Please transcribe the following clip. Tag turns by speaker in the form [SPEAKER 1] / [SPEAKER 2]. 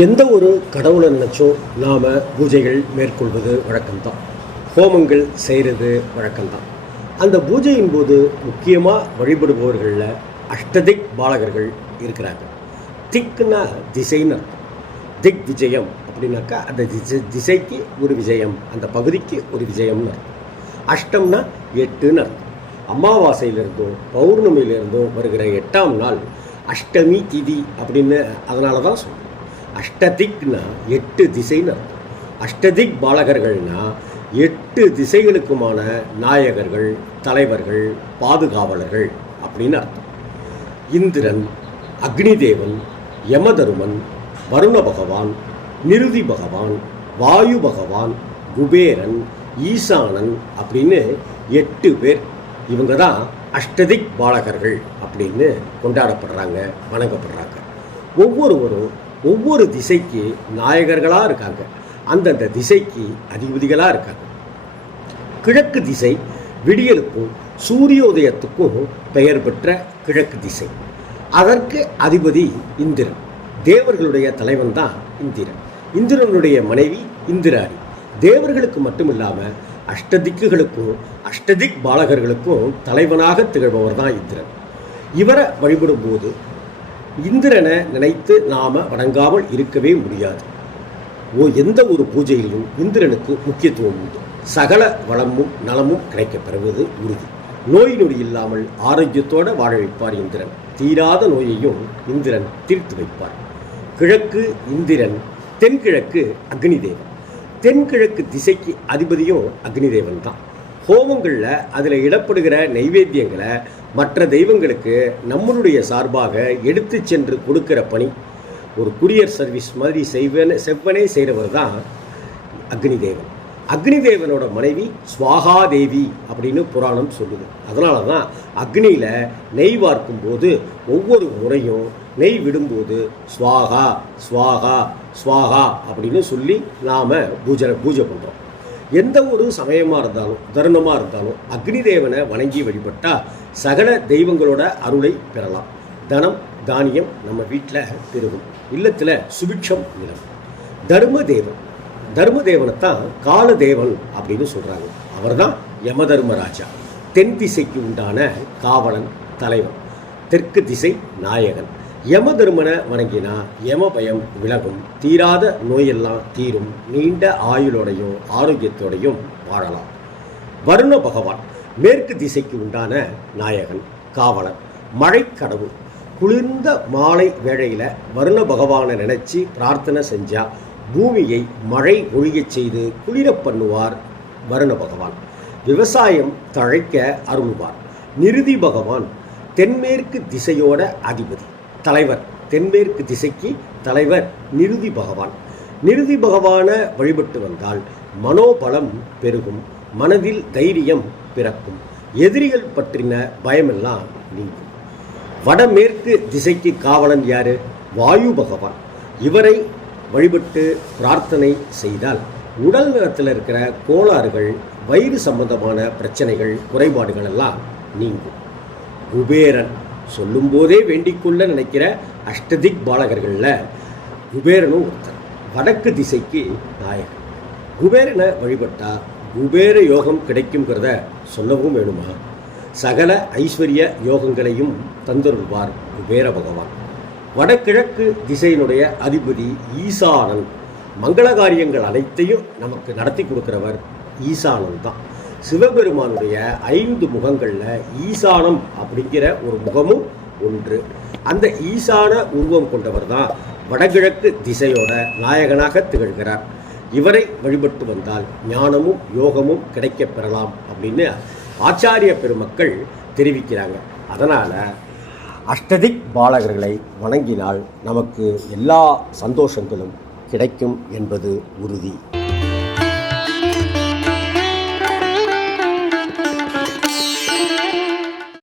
[SPEAKER 1] எந்த ஒரு கடவுளை நினச்சும் நாம் பூஜைகள் மேற்கொள்வது வழக்கம்தான். ஹோமங்கள் செய்கிறது வழக்கம்தான். அந்த பூஜையின் போது முக்கியமாக வழிபடுபவர்களில் அஷ்டதிக் பாலகர்கள் இருக்கிறாங்க திக்னா திசைன்னு அர்த்தம். திக் விஜயம் அப்படின்னாக்கா அந்த திசை திசைக்கு ஒரு விஜயம் அந்த பகுதிக்கு ஒரு விஜயம்னு அர்த்தம். அஷ்டம்னா எட்டுன்னு அர்த்தம். அமாவாசையிலிருந்தும் பௌர்ணமியிலிருந்தும் வருகிற எட்டாம் நாள் அஷ்டமி திதி அப்படின்னு அதனால தான் சொல்லுவோம் அஷ்டதிக்னா எட்டு திசைன்னு அர்த்தம். அஷ்டதிக் பாலகர்கள்னா எட்டு திசைகளுக்குமான நாயகர்கள் தலைவர்கள் பாதுகாவலர்கள் அப்படின்னு அர்த்தம். இந்திரன் அக்னிதேவன் யமதருமன் வருண பகவான் நிருதி பகவான் வாயு பகவான் குபேரன் ஈசானன் அப்படின்னு எட்டு பேர். இவங்க தான் அஷ்டதிக் பாலகர்கள் அப்படின்னு கொண்டாடப்படுறாங்க வணங்கப்படுறாங்க. ஒவ்வொருவரும் ஒவ்வொரு திசைக்கு நாயகர்களாக இருக்காங்க. அந்தந்த திசைக்கு அதிபதிகளாக இருக்காங்க. கிழக்கு திசை விடியலுக்கும் சூரியோதயத்துக்கும் பெயர் பெற்ற கிழக்கு திசை. அதற்கு அதிபதி இந்திரன். தேவர்களுடைய தலைவன் தான் இந்திரன். இந்திரனுடைய மனைவி இந்திராணி. தேவர்களுக்கு மட்டும் இல்லாமல் அஷ்டதிக்குகளுக்கும் அஷ்டதிக் பாலகர்களுக்கும் தலைவனாக திகழ்பவர் தான் இந்திரன். இவரை வழிபடும்போது இந்திரனை நினைத்து நாம வணங்காமல் இருக்கவே முடியாது. ஓ எந்த ஒரு பூஜையிலும் இந்திரனுக்கு முக்கியத்துவம் உண்டு. சகல வளமும் நலமும் கிடைக்கப் பெறுவது உறுதி. நோய் நொடி இல்லாமல் ஆரோக்கியத்தோடு வாழ வைப்பார் இந்திரன். தீராத நோயையும் இந்திரன் தீர்த்து வைப்பார். கிழக்கு இந்திரன் தென்கிழக்கு அக்னிதேவன். தென்கிழக்கு திசைக்கு அதிபதியும் அக்னிதேவன் தான். ஹோமங்களில் அதில் இடப்படுகிற நைவேத்தியங்களை மற்ற தெய்வங்களுக்கு நம்மளுடைய சார்பாக எடுத்து சென்று கொடுக்கிற பணி. ஒரு குரியர் சர்வீஸ் மாதிரி செய்வன செவ்வனே செய்கிறவர் தான் அக்னி தேவன். அக்னி தேவனோட மனைவி ஸ்வாகா தேவி அப்படின்னு புராணம் சொல்லுது. அதனால தான் அக்னியில் நெய் வார்க்கும் போது ஒவ்வொரு முறையும் நெய் விடும்போது ஸ்வாகா ஸ்வாகா ஸ்வாகா அப்படின்னு சொல்லி நாம் பூஜை பூஜை பண்ணுறோம் எந்த ஒரு சமயமாக இருந்தாலும் தருணமாக இருந்தாலும் அக்னி தேவனை வணங்கி வழிபட்டால் சகல தெய்வங்களோட அருளை பெறலாம். தனம் தானியம் நம்ம வீட்டில் பெருகும். இல்லத்தில் சுபிட்சம் நிலம் தர்மதேவன். கால காலதேவன் அப்படின்னு சொல்கிறாங்க அவர் தான் யமதர்மராஜா. தென் திசைக்கு உண்டான காவலன் தலைவன். தெற்கு திசை நாயகன். யம யமதர்மனை வணங்கினா யம பயம் விலகும். தீராத நோயெல்லாம் தீரும். நீண்ட ஆயுளோடையும் ஆரோக்கியத்தோடையும் வாழலாம். வருண பகவான் மேற்கு திசைக்கு உண்டான நாயகன் காவலர் மழை கடவுள் குளிர்ந்த மாலை வேளையில் வருண பகவானை நினச்சி பிரார்த்தனை செஞ்சால் பூமியை மழை ஒழியச் செய்து குளிர பண்ணுவார் வருண பகவான். விவசாயம் தழைக்க அருள்வார். நிருதி பகவான் தென்மேற்கு திசையோட அதிபதி. தலைவர். தென்மேற்கு திசைக்கு தலைவர் நிருதி பகவான். நிருதி பகவானை வழிபட்டு வந்தால் மனோபலம் பெருகும் மனதில் தைரியம் பிறக்கும். எதிரிகள் பற்றின பயமெல்லாம் நீங்கும். வடமேற்கு திசைக்கு காவலன் யாரு? வாயு பகவான். இவரை வழிபட்டு பிரார்த்தனை செய்தால் உடல் நலத்தில் இருக்கிற கோளாறுகள் வயிறு சம்பந்தமான பிரச்சனைகள் குறைபாடுகள் எல்லாம் நீங்கும். குபேரன். சொல்லும்போதே வேண்டிக்கொள்ள நினைக்கிற அஷ்டதிக் பாலகர்களில் குபேரனும் ஒருத்தர். வடக்கு திசைக்கு நாயகன். குபேரனை வழிபட்டா குபேர யோகம் கிடைக்குங்கிறத சொல்லவும் வேணுமா? சகல ஐஸ்வர்ய யோகங்களையும் தந்தருள்வார் குபேர பகவான். வடகிழக்கு திசையினுடைய அதிபதி ஈசானன். மங்கள காரியங்கள் அனைத்தையும் நமக்கு நடத்தி கொடுக்கிறவர் ஈசானன் தான். சிவபெருமானுடைய ஐந்து முகங்களில் ஈசானம் அப்படிங்கிற ஒரு முகமும் ஒன்று. அந்த ஈசான உருவம் கொண்டவர் தான் வடகிழக்கு திசையோட நாயகனாக திகழ்கிறார். இவரை வழிபட்டு வந்தால் ஞானமும் யோகமும் கிடைக்கப் பெறலாம் அப்படின்னு ஆச்சாரிய பெருமக்கள் தெரிவிக்கிறாங்க. அதனால் அஷ்டதிக் பாலகர்களை வணங்கினால் நமக்கு எல்லா சந்தோஷங்களும் கிடைக்கும் என்பது உறுதி.